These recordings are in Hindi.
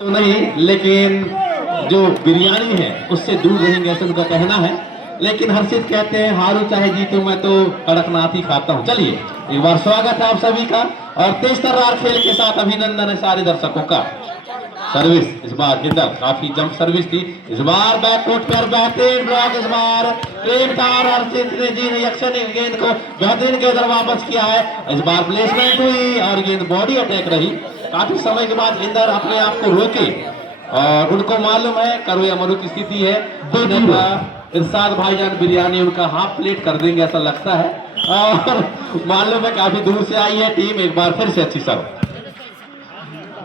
तो नहीं, लेकिन जो बिरयानी है उससे दूर रहेंगे ऐसा उनका कहना है। लेकिन हर्षित कहते हैं हारू चाहे जीतूं मैं तो कड़कनाथ ही खाता हूं। चलिए एक बार स्वागत है आप सभी का और तेज तर्रार खेल के साथ अभिनंदन है सारे दर्शकों का। सर्विस इस बार इधर काफी जंप सर्विस थी, इस बार बैककोर्ट पर बेहतरीन ब्लॉक, इस बार हर्षित ने जी रिएक्शन गेंद को बेहतरीन के इधर वापस किया है। इस बार प्लेसमेंट हुई और गेंद बॉडी अटैक रही। काफी समय के बाद इंदर अपने आप को रोके और उनको मालूम है करो या मरो की स्थिति है। इरशाद भाईजान बिरयानी उनका हाफ प्लेट कर देंगे ऐसा लगता है और मालूम है काफी दूर से आई है टीम। एक बार फिर से अच्छी सर्व,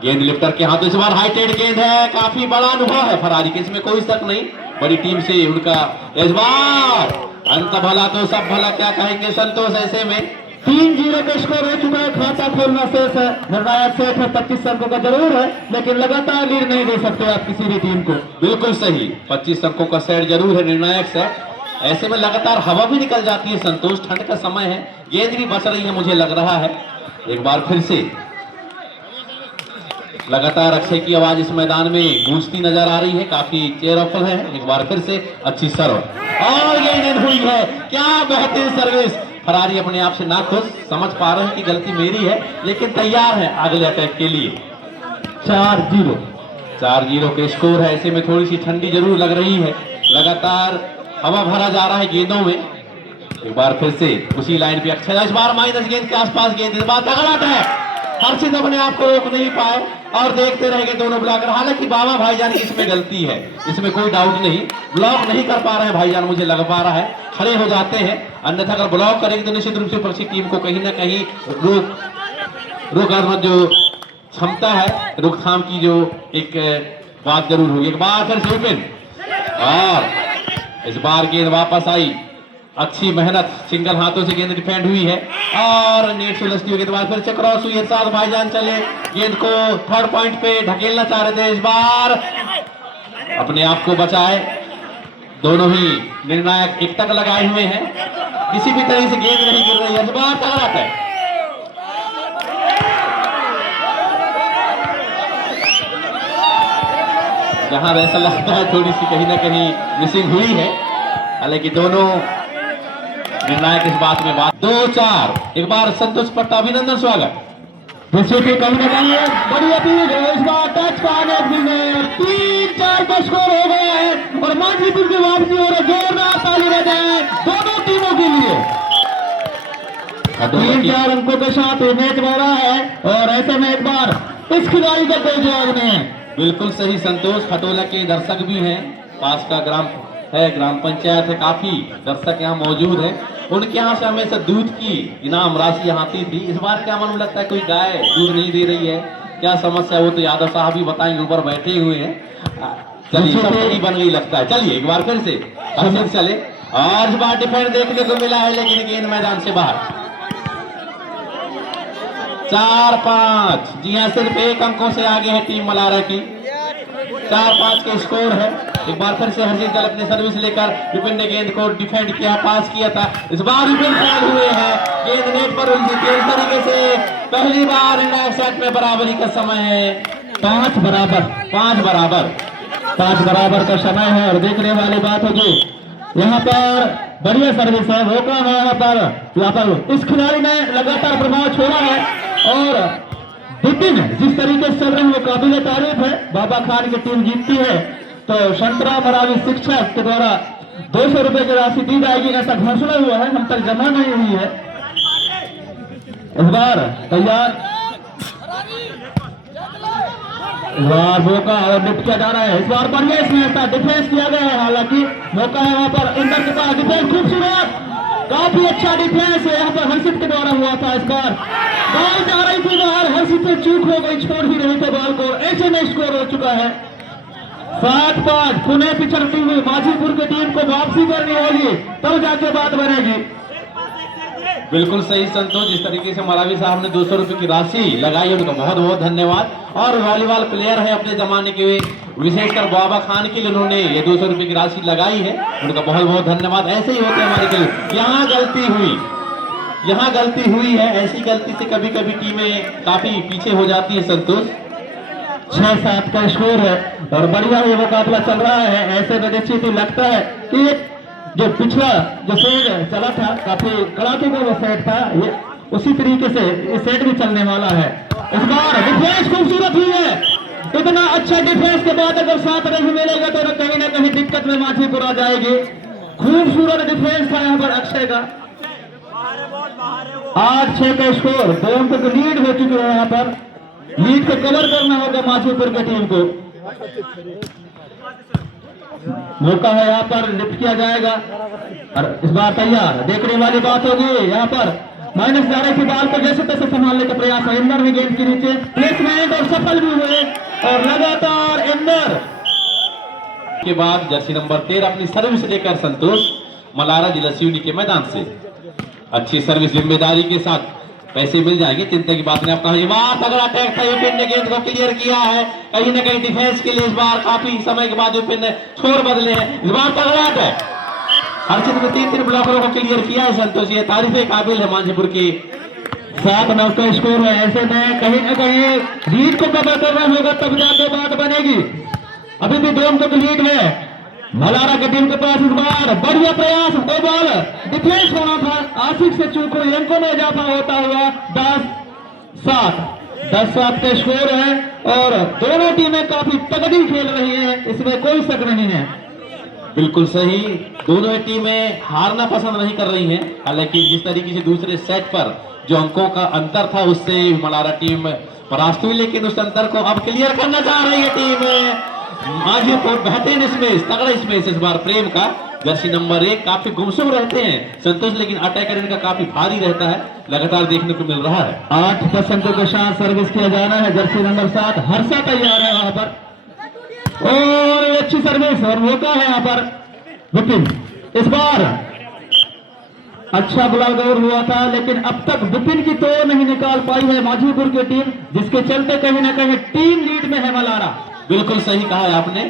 गेंद लिफ्टर के हाथों, इस बार हाईटेड गेंद है। काफी बड़ा अनुभव है फरारी के, इसमें कोई शक नहीं, बड़ी टीम से उनका। इस बार अंत भला तो सब भला, क्या कहेंगे संतोष ऐसे में 3-0 का स्कोर हो चुका है। खाता खोलना शेष है, निर्णायक सेट है 25 अंकों का जरूर है, लेकिन लगातार लीड नहीं दे सकते आप किसी भी टीम को। बिल्कुल सही, 25 अंकों का सेट जरूर है, निर्णायक सेट। ऐसे में लगातार हवा भी निकल जाती है संतोष, ठंड का समय है, गेंद भी बच रही है मुझे लग रहा है। एक बार फिर से लगातार अक्षय की आवाज इस मैदान में गूंजती नजर आ रही है, काफी चेयरफुल है। एक बार फिर से अच्छी सर्व और गेंद हुई है, क्या बेहतरीन सर्विस। फरारी अपने आप से नाखुश, समझ पा रहे हैं कि गलती मेरी है, लेकिन तैयार है अगले अटैक के लिए। 4-0 के स्कोर है। ऐसे में थोड़ी सी ठंडी जरूर लग रही है, लगातार हवा भरा जा रहा है गेंदों में। एक बार फिर से उसी लाइन पे अक्षय, इस बार माइनस गेंद के आसपास गेंद, इस बार तगड़ा अटैक। हर्षित अपने आप को रोक नहीं पाए और देखते रह गए दोनों ब्लॉकर। हालांकि बाबा भाईजान की इसमें गलती है, इसमें कोई डाउट नहीं, ब्लॉक नहीं कर पा रहे हैं भाईजान, मुझे लग पा रहा है खड़े हो जाते हैं। अन्यथा अगर ब्लॉक करेंगे तो निश्चित रूप से पक्षी टीम को कहीं ना कहीं रोक जो क्षमता है, रोकथाम की जो एक बात जरूर होगी। एक बार फिर से ओपन और इस बार गेंद वापस आई, अच्छी मेहनत, सिंगल हाथों से गेंद डिफेंड हुई है और नेट से उलझती हुई गेंद बाद फिर से क्रॉस हुई है। साथ भाईजान चले गेंद को थर्ड पॉइंट पे ढकेलना चाह रहे थे, इस बार अपने आप को बचाए। दोनों ही निर्णायक एक तक लगाए हुए हैं, किसी भी तरह से गेंद नहीं गिर रही है। इस बार तगड़ा है, जहां वैसा लगता है थोड़ी सी कहीं ना कहीं मिसिंग हुई है, हालांकि दोनों निर्णायक इस बात में 2-4। एक बार संतोष पट्टा अभिनंदन स्वागत। बड़ी अपील है, इस बार टच पाने 3-4 का स्कोर हो गया है और मानवीपुर की वापसी हो रही है। जोरदार ताली बजाएं दोनों टीमों के लिए। 3-4 अंकों के साथ मैच हो रहा है और ऐसे में एक बार इस खिलाड़ी का कोई जवाब नहीं है। बिल्कुल सही संतोष, खटोला के दर्शक भी हैं, पास का ग्राम पंचायत है, काफी दर्शक यहाँ मौजूद है। उनके यहाँ से हमेशा दूध की इनाम राशि आती थी। इस बार क्या मालूम लगता है कोई गाय दूध नहीं दे रही है, क्या समस्या है वो तो यादव साहब ही बताएंगे, ऊपर बैठे हुए हैं। चलिए सब सही बन गई लगता है। चलिए एक बार फिर से हर्षित चले और इस बार डिफेंड देखने को मिला है, लेकिन गेंद मैदान से बाहर। 4-5, जी हाँ, सिर्फ 1 अंकों से आगे है टीम मलारा की। 4-5 के स्कोर है। एक बार फिर से हर्षित दल अपने सर्विस लेकर विपिन ने गेंद को डिफेंड किया, पास किया था, इस बार विपिन फेल हुए हैं, गेंद नेट पर उलझी थी। इस तरीके से पहली बार इंडिया सेट में बराबरी का समय है। 5 बराबर का समय है और देखने वाली बात होगी यहाँ पर बढ़िया सर्विस है, रोका है यहाँ पर इस खिलाड़ी ने लगातार प्रभाव छोड़ा है और विपिन जिस तरीके से चल रहे हैं वो काबिल तारीफ है। बाबा खान की टीम जीतती है तो संतरा मरावी शिक्षक के द्वारा 200 रुपए की राशि दी जाएगी, ऐसा घोषणा हुआ है, हम तक जमा नहीं हुई है। इस बार तैयार, इस बार मौका और लिफ्ट किया जा रहा है। इस बार बढ़िया इसमें ऐसा डिफेंस किया गया है, हालांकि मौका है वहां पर इंदर के पास, डिफेंस खूबसूरत, काफी अच्छा डिफेंस है यहाँ पर हर्षित के द्वारा हुआ था। इस बार बॉल जा रही थी बाहर, हर्षित से चूक हो गई, छोड़ ही रहे थे बॉल को, ऐसे में स्कोर हो चुका है 7-5। पुणे पिछड़ती हुई माझीपुर की टीम को वापसी करनी होगी, तब जाके बात बनेगी। बिल्कुल सही संतोष, जिस तरीके से मरावी साहब ने 200 रुपए की राशि लगाई है उनका बहुत बहुत धन्यवाद। और वॉलीबॉल प्लेयर है अपने जमाने के, विशेषकर बाबा खान के लिए उन्होंने ये 200 रुपए की राशि लगाई है, उनका बहुत बहुत धन्यवाद। ऐसे ही होते हैं हमारे के लिए। यहाँ गलती हुई है, ऐसी गलती से कभी कभी टीमें काफी पीछे हो जाती है संतोष। 6-7 का स्कोर है और बढ़िया ये मुकाबला चल रहा है। ऐसे में निश्चित ही लगता है कि जो पिछला जो सेट चला था काफी कड़ाके का वो सेट था, ये उसी तरीके से ये सेट भी चलने वाला है। इस बार डिफेंस खूबसूरत हुई है। इतना अच्छा डिफेंस के बाद अगर 7 नहीं मिलेगा तो कहीं ना कहीं दिक्कत में मांझीपुर आ जाएगी। खूबसूरत डिफेंस था यहाँ पर अक्षय का। 8-6 का स्कोर, 2 अंक की लीड हो चुकी है। यहाँ पर लीड को कवर करना होगा मांझीपुर की टीम को। मौका है यहाँ पर लिफ्ट किया जाएगा और इस बार तैयार। देखने वाली बात होगी यहाँ पर माइनस जा रही थी, बाल को जैसे तैसे संभालने का प्रयास है। इंदर भी गेंद के नीचे प्लेसमेंट और सफल भी हुए और लगातार इंदर के बाद जर्सी नंबर 13 अपनी सर्विस लेकर संतोष मलारा जिला सिवनी के मैदान से। अच्छी सर्विस जिम्मेदारी के साथ पैसे मिल जाएंगे, चिंता की बात नहीं। अपना तगड़ा टैग था, यूपिन ने गेंद को क्लियर किया है। कहीं ना कहीं डिफेंस के लिए इस बार काफी समय के बाद यूपिन ने छोर बदले हैं। इस बार तगड़ा टैग हर्षित ने 3 ब्लॉकरों को क्लियर किया है संतोष, ये तारीफे काबिल है मांझीपुर की। 7-9 का स्कोर है। ऐसे में कहीं ना कहीं लीड को कवर करना होगा तब जाके बात बनेगी। अभी भी 2 अंकों की लीड है मलारा की टीम के पास। इस बार बढ़िया प्रयास, 2 बॉल डिफेंस होना था, आशिक से चूक हुई, अंकों में इजाफा होता हुआ 10-7 का स्कोर है और दोनों टीमें काफी तगड़ी खेल रही हैं, इसमें कोई शक नहीं है। बिल्कुल सही, दोनों टीमें हारना पसंद नहीं कर रही हैं। हालांकि जिस तरीके से दूसरे सेट पर जो अंकों का अंतर था उससे मलारा टीम परास्त हुई, लेकिन उस अंतर को अब क्लियर करना चाह रही है टीम मांझीपुर। बेहतरीन स्मेश, तगड़ा स्मेश इस बार प्रेम का। जर्सी नंबर 1 काफी गुमसुम रहते हैं संतोष, लेकिन अटैकर इनका काफी भारी रहता है, लगातार देखने को मिल रहा है। 8% के साथ सर्विस किया जाना है। जर्सी नंबर 7 हर्षा तैयार है वहां पर और अच्छी सर्विस और मौका है यहाँ पर विपिन। इस बार अच्छा गुलाल दौर हुआ था, लेकिन अब तक विपिन की तो नहीं निकाल पाई है मांझीपुर की टीम, जिसके चलते कहीं ना कहीं टीम लीड में है मलारा। बिल्कुल सही कहा है आपने।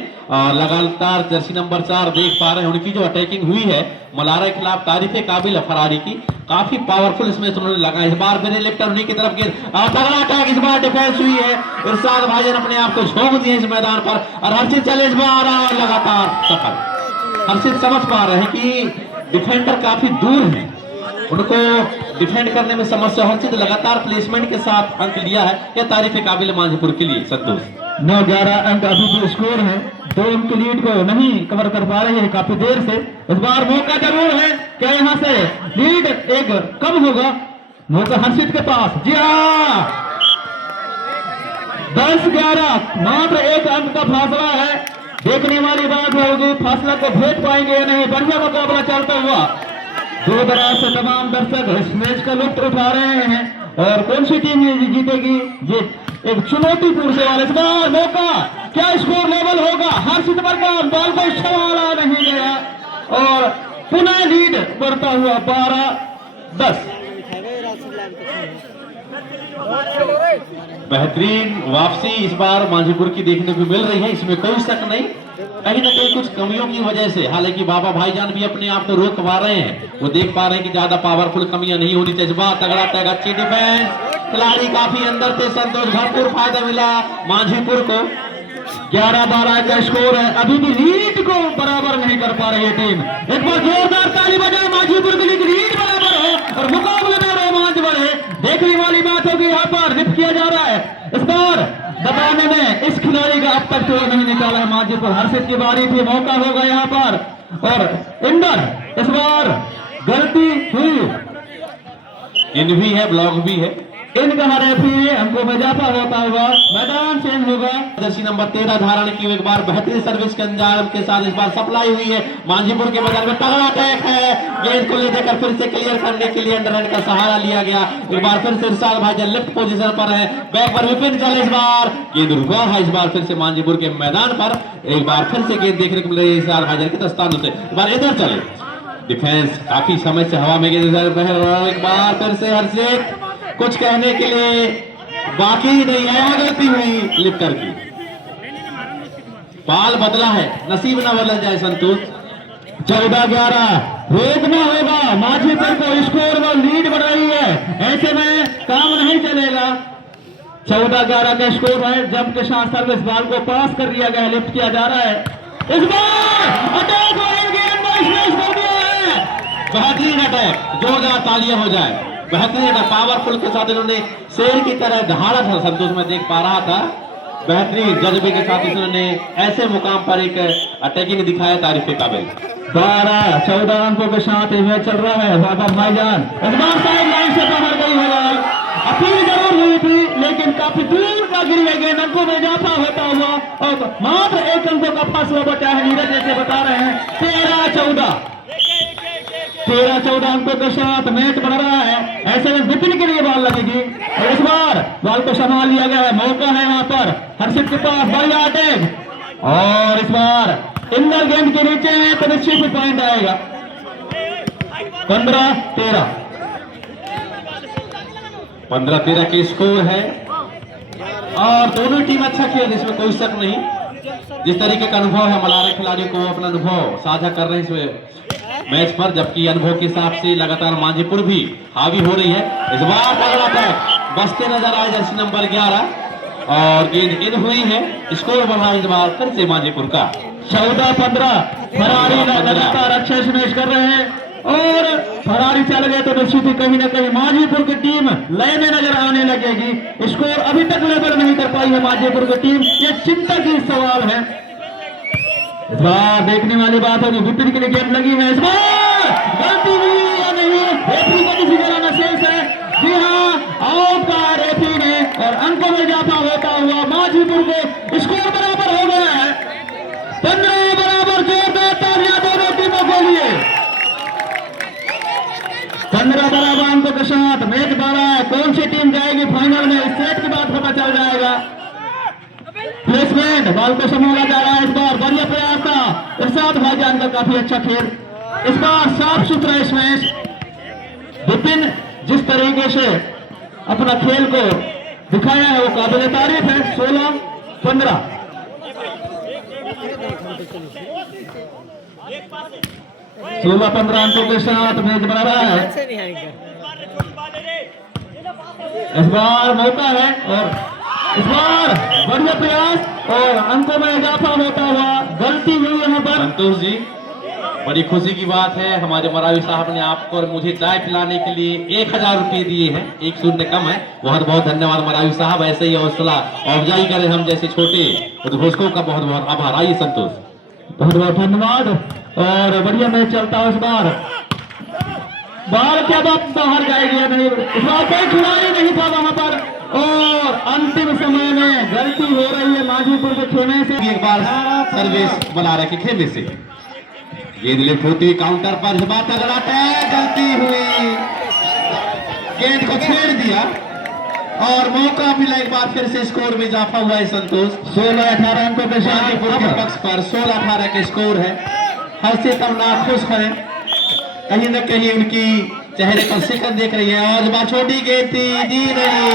लगातार जर्सी नंबर 4 देख पा रहे हैं, उनकी जो अटैकिंग हुई है मलारा के खिलाफ तारीफे काबिल है फरारी की। काफी पावरफुल इसमें उन्होंने लगा। इस बार मेरे लेफ्टर उन्हीं की तरफ गेंद, तगड़ा अटैक इस बार डिफेंस हुई है। इरशाद भाईजान अपने आप को झोंक दिए इस मैदान पर और हर्षित चले इस बार लगातार सफल। हर्षित समझ पा रहे हैं कि डिफेंडर काफी दूर है, उनको डिफेंड करने में समस्या। हर्षित लगातार प्लेसमेंट के साथ अंक लिया है, यह तारीफे काबिल है मांझीपुर के लिए। संतोष 9-11 अंक अभी भी स्कोर है। 2 अंक की लीड को नहीं कवर कर पा रहे हैं काफी देर से। इस बार मौका जरूर है, क्या यहाँ से लीड एक कम होगा? मौका हर्षित के पास। जी हाँ, 10-11 मात्र 1 अंक का फासला है। देखने वाली बात होगी फासला को भेज पाएंगे या नहीं। बढ़िया मुकाबला चलता हुआ दूर दराज से तमाम दर्शक इस मैच का लुत्फ उठा रहे हैं और कौन सी टीम ये जीतेगी ये एक चुनौतीपूर्ण सवाल। इस बार मौका, क्या स्कोर लेवल होगा? हर्षित बरकाम बॉल को छुआ नहीं गया और पुनः लीड बढ़ता हुआ 12-10। बेहतरीन वापसी इस बार मांझीपुर की देखने को मिल रही है, इसमें कोई शक नहीं। कहीं ना कहीं कुछ कमियों की वजह से, हालांकि बाबा भाईजान भी अपने आप को रोक पा रहे हैं, वो देख पा रहे हैं कि ज्यादा पावरफुल कमियां नहीं होनी चाहिए। बात तगड़ा टैग, अच्छी डिफेंस, खिलाड़ी काफी अंदर थे संतोष, भरपूर फायदा मिला मांझीपुर को। 11-12 का स्कोर है। अभी भी लीड को बराबर नहीं कर पा रही है टीम। एक बार जोरदार ताली बजाए मांझीपुर के लिए, लीड बराबर है और मुकाबले में रोमांच बढ़े। देखने वाली बात होगी, यहाँ पर लिफ्ट किया जा रहा है। इस बार दबाने में इस खिलाड़ी का अब तक तो नहीं निकाला है मांझीपुर। हर्षित की बारी थी, मौका होगा यहाँ पर और इंदर इस बार गलती हुई, इन भी है, ब्लॉक भी है। इनका रेफरी हमको में इजाफा होता हुआ मैदान चेंज होगा। जर्सी नंबर 13 धारण की एक बार बेहतरीन सर्विस के अंजाम के साथ इस बार सप्लाई हुई है मांझीपुर के मैदान में। तगड़ा अटैक है, गेंद को ले जाकर फिर से क्लियर करने के लिए अंडरहैंड का सहारा लिया गया। एक बार फिर से इरशाद भाईजान लेफ्ट पोजीशन पर है, बैक पर विपिन चले। इस बार गेंद रुका है, इस बार फिर से मांझीपुर के मैदान पर एक बार फिर से गेंद देखने को मिल रही है इरशाद भाईजान के दस्तानों से। इस बार इधर चले, डिफेंस काफी समय से हवा में गेंद बह रहा है। एक बार फिर से हर्षित, कुछ कहने के लिए बाकी नहीं है, गलती हुई लिफ्टर की। पाल बदला है, नसीब ना बदल जाए संतोष। 14-11 रोकना होगा मांझीपुर को, स्कोर व लीड बढ़ रही है, ऐसे में काम नहीं चलेगा। 14-11 का स्कोर है। जंप के साथ सर्विस बॉल को पास कर दिया गया है, लिफ्ट किया जा रहा है। इस बार अटैक और गेंद को स्मैश कर दिया है। बेहतरीन अटैक, जोरदार तालियां हो जाए। बेहतरीन अटैक, पावरफुल के साथ इन्होंने शेर की तरह दहाड़ा था। संतोष में देख पा रहा था, बेहतरीन जज्बे के साथ इन्होंने ऐसे मुकाम पर एक अटैकिंग दिखाया, तारीफ के काबिल। 12-14 अंकों के साथ ये मैच चल रहा है। बाबा भाईजान इस बार साइड लाइन से बाहर गई है बॉल। अपील जरूर हुई थी लेकिन काफी दूर का गिर गई गेंद। अंकों में इजाफा होता हुआ और मात्र 1 अंकों का फासला बचा है। नीरज जैसे बता रहे हैं 13-14 अंकों के साथ मैच बढ़ रहा है। ऐसे में विपिन के लिए बॉल लगेगी और इस बार बॉल को संभाल लिया गया है। मौका है यहाँ पर हर्षित के पास, बढ़िया अटैक और इस बार इंदर गेंद के नीचे है तो निश्चित ही पॉइंट आएगा। 15-13 15-13 के स्कोर है और दोनों टीम अच्छा खेल, इसमें कोई शक नहीं। जिस तरीके का अनुभव है, मलारा खिलाड़ियों को अपना अनुभव साझा कर रहे हैं इस मैच पर, जबकि अनुभव के हिसाब से लगातार मांझीपुर भी हावी हो रही है। इस बार तगड़ा अटैक बसते नजर आए जर्सी नंबर 11 और गेंद इन हुई है। स्कोर बढ़ा इस बार फिर से मांझीपुर का 14-15। फरारी लगातार अच्छे स्मैश कर रहे हैं और फरारी चल गए तो निश्चित ही कहीं ना कहीं मांझीपुर की टीम लय में नजर आने लगेगी। स्कोर अभी तक लेवल नहीं कर पाई है मांझीपुर की टीम, ये चिंता की सवाल है। इस बार देखने वाली बात है कि विपिन के लिए गेंद लगी है। इस बार गलती हुई या नहीं, रेफरी का किसी तरह शेष है। जी हाँ, आउट का रेफरी ने और अंकों में इजाफा होता हुआ मांझीपुर को स्कोर बराबर हो गया है। 15 बराबर। जोरदार तालियां दोनों टीमों के लिए। 15 बराबर अंकों के साथ मैच बढ़ रहा है। कौन सी टीम जाएगी फाइनल में, इस सेट के बाद पता चल जाएगा। प्लेसमेंट बॉल को संभाला जा रहा है। इस बार बढ़िया प्रयास था इरशाद भाईजान का, काफी अच्छा खेल। इस बार साफ सुथरा स्मैश। विपिन जिस तरीके से अपना खेल को दिखाया है वो काबिल तारीफ है। 16-15 16-15 अंकों के साथ मैच बना रहा है। इस बार मौका है और इस बार बढ़िया प्रयास और अंकों में इजाफा होता हुआ गलती हुई यहाँ पर। संतोष जी, बड़ी खुशी की बात है, हमारे मरावी साहब ने आपको और मुझे चाय पिलाने के लिए 1000 रुपये दिए हैं। 1 शून्य कम है। बहुत बहुत धन्यवाद मरावी साहब, ऐसे ही हौसला अफजाई करें हम जैसे छोटे उद्घोषकों का। बहुत बहुत आभार। आइए संतोष, बहुत बहुत धन्यवाद और बढ़िया मैच चलता है। इस बार बाहर क्या बात बाहर जाएगी या नहीं, इस बार कोई खिलाड़ी नहीं था वहां पर और अंतिम समय में गलती हो रही है मांझीपुर के खेमे से। एक बार सर्विस बना रखे खेमे से गेंद लिफ्ट होती हुई काउंटर पर, इस बार तगड़ा अटैक, गलती हुई, गेंद को छेड़ दिया और मौका मिला। एक बार फिर से स्कोर में इजाफा हुआ है संतोष। 16-18 अंकों के साथ के पक्ष पर 16-18 के स्कोर है। हर्षित अब नाखुश है, कहीं न कहीं उनकी चेहरे पर शिकन देख रही है। और इस बार छोटी गेंद थी, जी नहीं।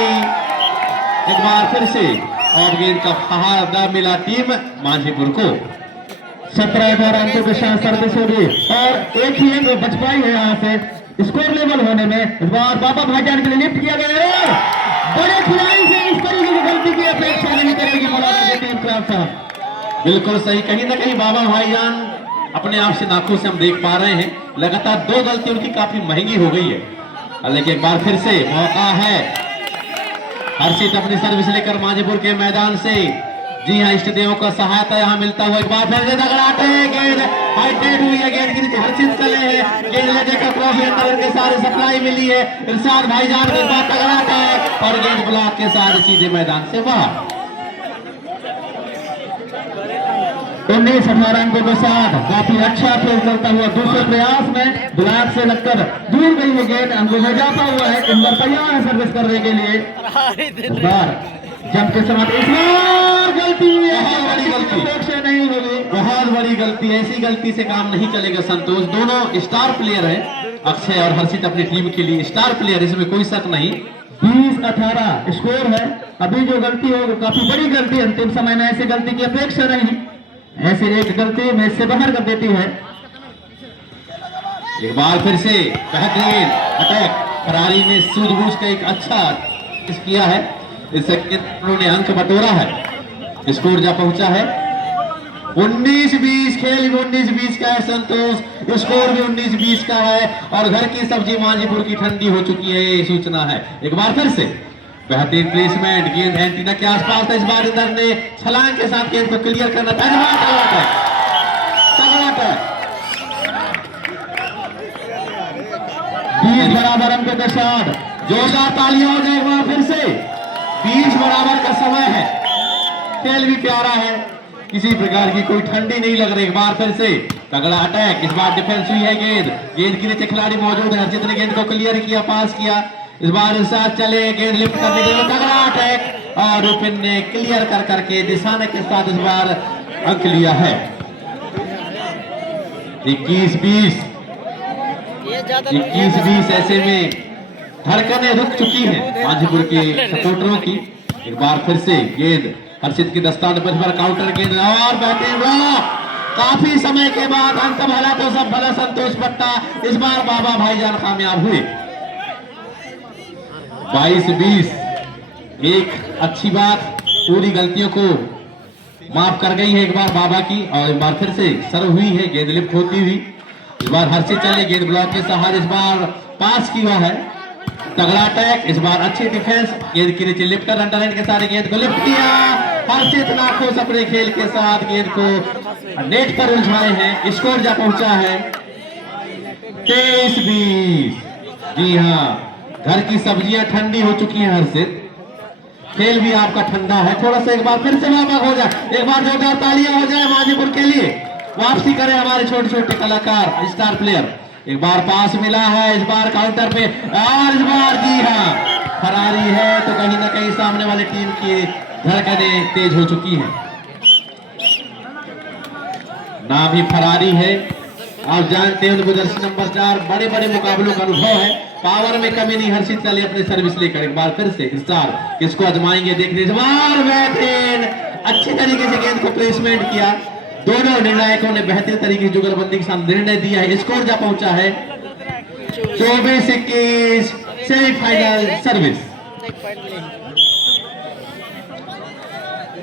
एक बार फिर से और गेंद का फायदा मिला टीम मांझीपुर को। 17-18 अंकों के साथ सर्विस होगी और एक ही अंक बच पाई है यहाँ से स्कोर लेवल होने में। इस बार बाबा भाईजान के लिए लिफ्ट किया गया है। बड़े खिलाड़ी से इस तरीके की गलती की अपेक्षा नहीं करेगी मलारा की टीम साहब। बिल्कुल सही, कहीं ना कहीं बाबा भाईजान अपने आप से नाखुश हम देख पा रहे हैं। लगातार 2 गलती उनकी काफी महंगी हो गई है। लेकिन एक बार फिर से मौका है, हर्षित अपनी सर्विस लेकर मांझीपुर के मैदान से। जी हाँ, इष्ट देवों का सहायता यहाँ मिलता हुआ। एक बार फिर से तगड़ाते गेंद हाईटेड हुई है, गेंद के नीचे हर्षित चले हैं, गेंद लेने का ट्रॉफी अंदर के सारे सप्लाई मिली है। इरशाद भाईजान के बाद तगड़ाता है और गेंद ब्लॉक के साथ सीधे मैदान से बाहर। 19-18 अंकों के साथ काफी अच्छा खेल चलता हुआ दूसरे प्रयास में ब्लॉक से लगकर दूर गई है गेंद। अंकों में जाता हुआ है, इंदर तैयार है सर्विस करने के लिए। बार जंप के साथ इस बार गलती हुई है, बड़ी गलती अपेक्षा नहीं होगी, बहुत बड़ी गलती। ऐसी गलती से काम नहीं चलेगा संतोष। दोनों स्टार प्लेयर हैं, अक्षय और हर्षित अपनी टीम के लिए स्टार प्लेयर, इसमें कोई शक नहीं। 20-18 स्कोर है। अभी जो गलती हो काफी बड़ी गलती, अंतिम समय में ऐसी गलती की अपेक्षा नहीं। ऐसे एक गलती मैच से बाहर कर देती है। एक बार फिर से बेहतरीन अटैक, फरारी ने सूझबूझ का एक अच्छा किया है। इस सेकंड उन्होंने अंक बटोरा है। स्कोर जा पहुंचा है 19-20। खेल भी 19-20 का है संतोष, स्कोर भी 19-20 का है और घर की सब्जी मांझीपुर की ठंडी हो चुकी है, ये सूचना है। एक बार फिर से बेहतरीन प्लेसमेंट, गेंद एंटीना के आसपास था। इस बार इंदर ने छलांग के साथ गेंद को क्लियर करना था। 20 बराबर अंक के साथ जोरदार तालियां हो जाए एक बार फिर से। 20 बराबर का समय है, खेल भी प्यारा है, किसी प्रकार की कोई ठंडी नहीं लग रही। एक बार फिर से तगड़ा अटैक, इस बार डिफेंस हुई है। गेंद के नीचे खिलाड़ी मौजूद है, हरजीत ने गेंद को क्लियर किया, पास किया। इस बार साथ चले, गेंद लिफ्ट करने के लिए तगड़ा अटैक और रुपिन ने क्लियर कर करके दिशाने के साथ इस बार अंक लिया है। 21-20 ऐसे में धड़कनें रुक चुकी हैं मांझीपुर के सपोर्टरों की। एक बार फिर से गेंद हर्षित की दस्तान पर काउंटर गेंद और बेहतरीन, काफी समय के बाद अंत भला तो सब भला संतोष पट्टा। इस बार बाबा भाईजान कामयाब हुए। 22-20 एक अच्छी बात, पूरी गलतियों को माफ कर गई है एक बार बाबा की। और एक बार फिर से सर्व हुई है, गेंद लिफ्ट होती हुई। इस बार हर्षित चले, गेंद ब्लॉक के सहारे इस बार पास किया है। तगड़ा अटैक, इस बार अच्छी डिफेंस, गेंद के नीचे लिफ्ट कर अंडरहैंड के सारे गेंद को लिफ्ट किया। हर्षित नाखुश अपने खेल के साथ गेंद को नेट पर उलझाए हैं। स्कोर जा पहुंचा है 23-20। जी हाँ, घर की सब्जियां ठंडी हो चुकी हैं हर्षित, खेल भी आपका ठंडा है। थोड़ा सा एक बार फिर से व्यापक हो जाए, एक बार जोरदार तालियां हो जाए मांझीपुर के लिए। वापसी करें हमारे छोटे छोटे कलाकार, स्टार प्लेयर। एक बार पास मिला है, इस बार काउंटर पे, और इस बार जी हाँ फरारी है, तो कहीं ना कहीं सामने वाली टीम की धड़कनें तेज हो चुकी हैं। नाम ही फरारी है, आप जानते हैं उनको जर्सी नंबर 4 बड़े बड़े मुकाबलों का अनुभव है। पावर में कमी नहीं, हर्षित चले अपने सर्विस लेकर। एक बार फिर से स्टार किसको आजमाएंगे देखने। इस बार बेहतरीन अच्छी तरीके से गेंद को प्लेसमेंट किया। दोनों निर्णायकों ने बेहतरीन तरीके से जुगलबंदी के साथ निर्णय दिया है। स्कोर जा पहुंचा है 24-21। Semifinal service.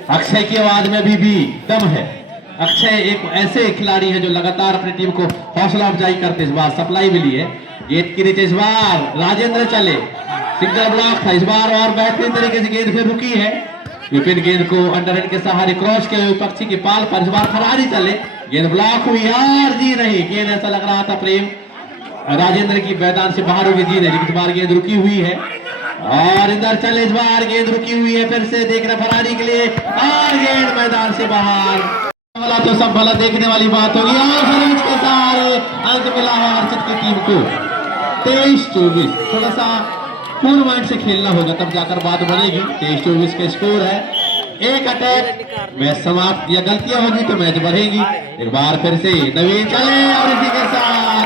अक्षय की आवाज में भी दम है। अक्षय एक ऐसे खिलाड़ी है जो लगातार अपनी टीम को हौसला अफजाई करते। इस बार सप्लाई मिली है, गेंद के नीचे इस बार राजेंद्र चले, सिंगल ब्लॉक था इस बार और बेहतरीन तरीके से गेंद फिर रुकी है। विपिन गेंद को अंडरहैंड के सहारे क्रॉस के विपक्षी के पाल पर इस बार फरारी चले, गेंद ब्लॉक हुई और जी नहीं। गेंद ऐसा लग रहा था प्रेम राजेंद्र की मैदान से बाहर होगी, जी नहीं। इस बार गेंद रुकी हुई है और इधर चले, इस बार गेंद रुकी हुई है। फिर से देख रहे फरारी के लिए और गेंद मैदान से बाहर। वाला तो सब भला देखने वाली बात होगी और सर्विस के सहारे अंक मिला है हर्षित की टीम को 23-24। थोड़ा सा पूर्ण माइंड से खेलना होगा, तब जाकर बात बनेगी। 23-24 का स्कोर है। एक अटैक मैच समाप्त, या गलतियां होगी तो मैच बढ़ेगी। एक बार फिर से नवीन चले और इसी के साथ